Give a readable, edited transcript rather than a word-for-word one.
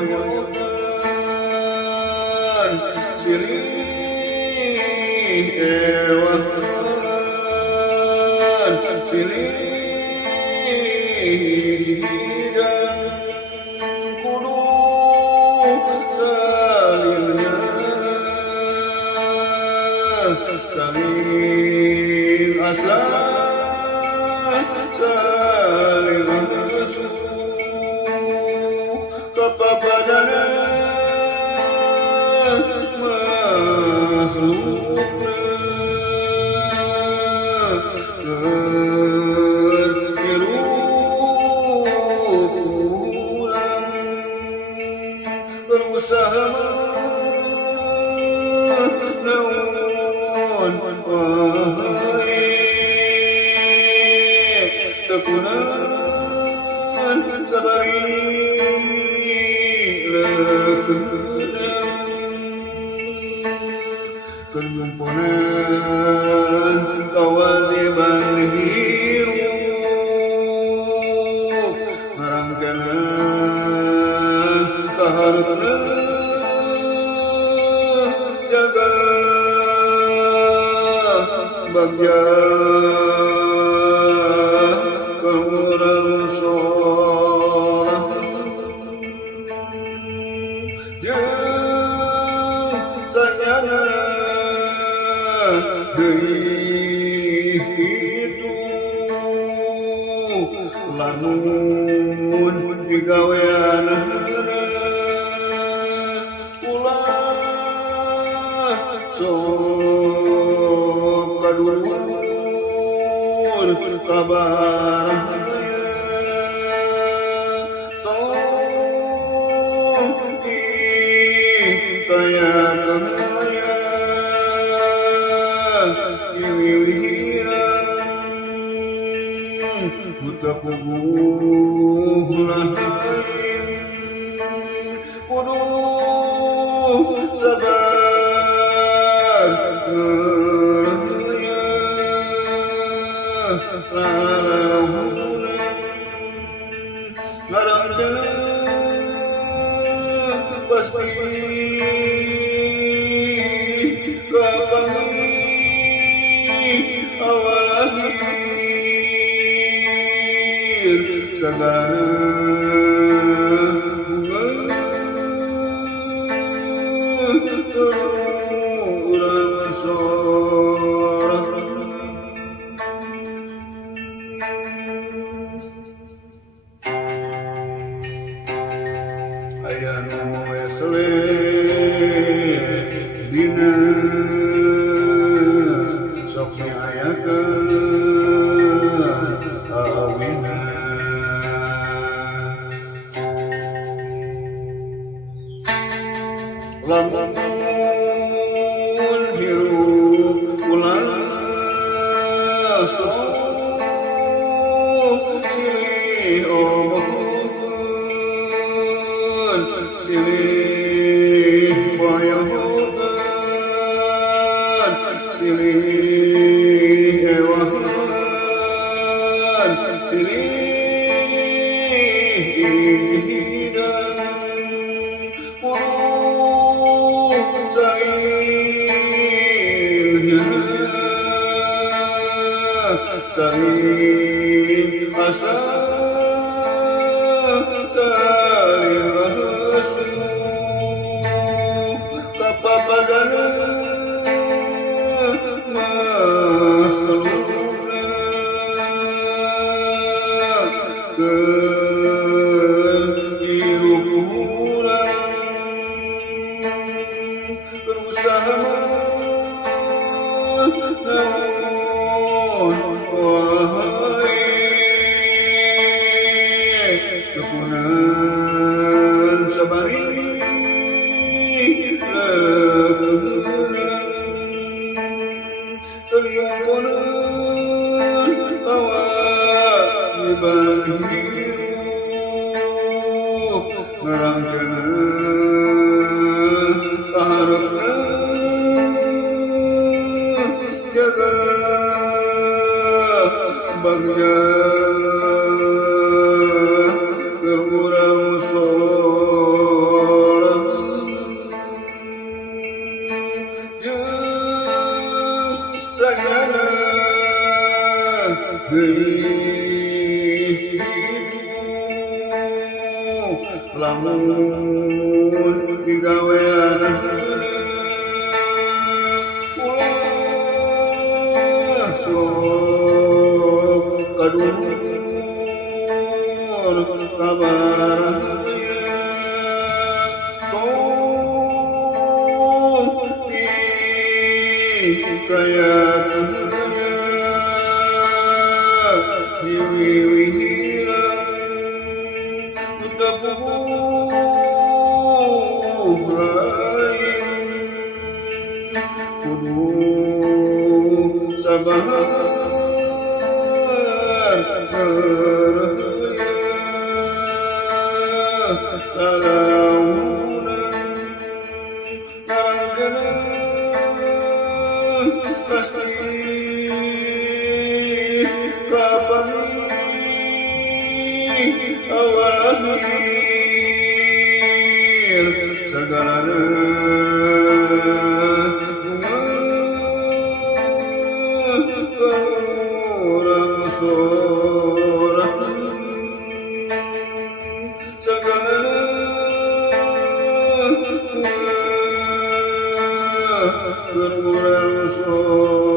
ewahutan silih ewahan silih hidang kudu salingnya saling asa saling asuh kepadanya makhluknya berusaha naon wahai tekunan sabari lekeudang kenyumpunan kawajiban hirup ngarangkena kaharupna jaga bagja kurang sholat jeung sanyana deui kitu lamun digaweanana ulah sok kadulur kabarahaya tong ikayakeun aya iwirang buta puguh lain kudu sabar ngeraya lalahunan ngarangkeun pasti kapami awal akhir sagana urang sholat aya nu moe seleh dina sok nyayakeun awina lamun hirup ulah sok silih omongkeun silih boyokeun silih ewahan silih hidang saling asa saling asuh kapadana makhlukna kehirupuran berusaha naon wahai tekunan sabari lekeudang kenyumpunan kawajiban hirup ngarangkeun kaharepna jaga bagja keur urang sholat kaya tunya diwiwihiran utapuh lain kudu sabahan berhaya lalaunan karangkeun pasti kapani awal akhir segala orang sorak segala orang sorak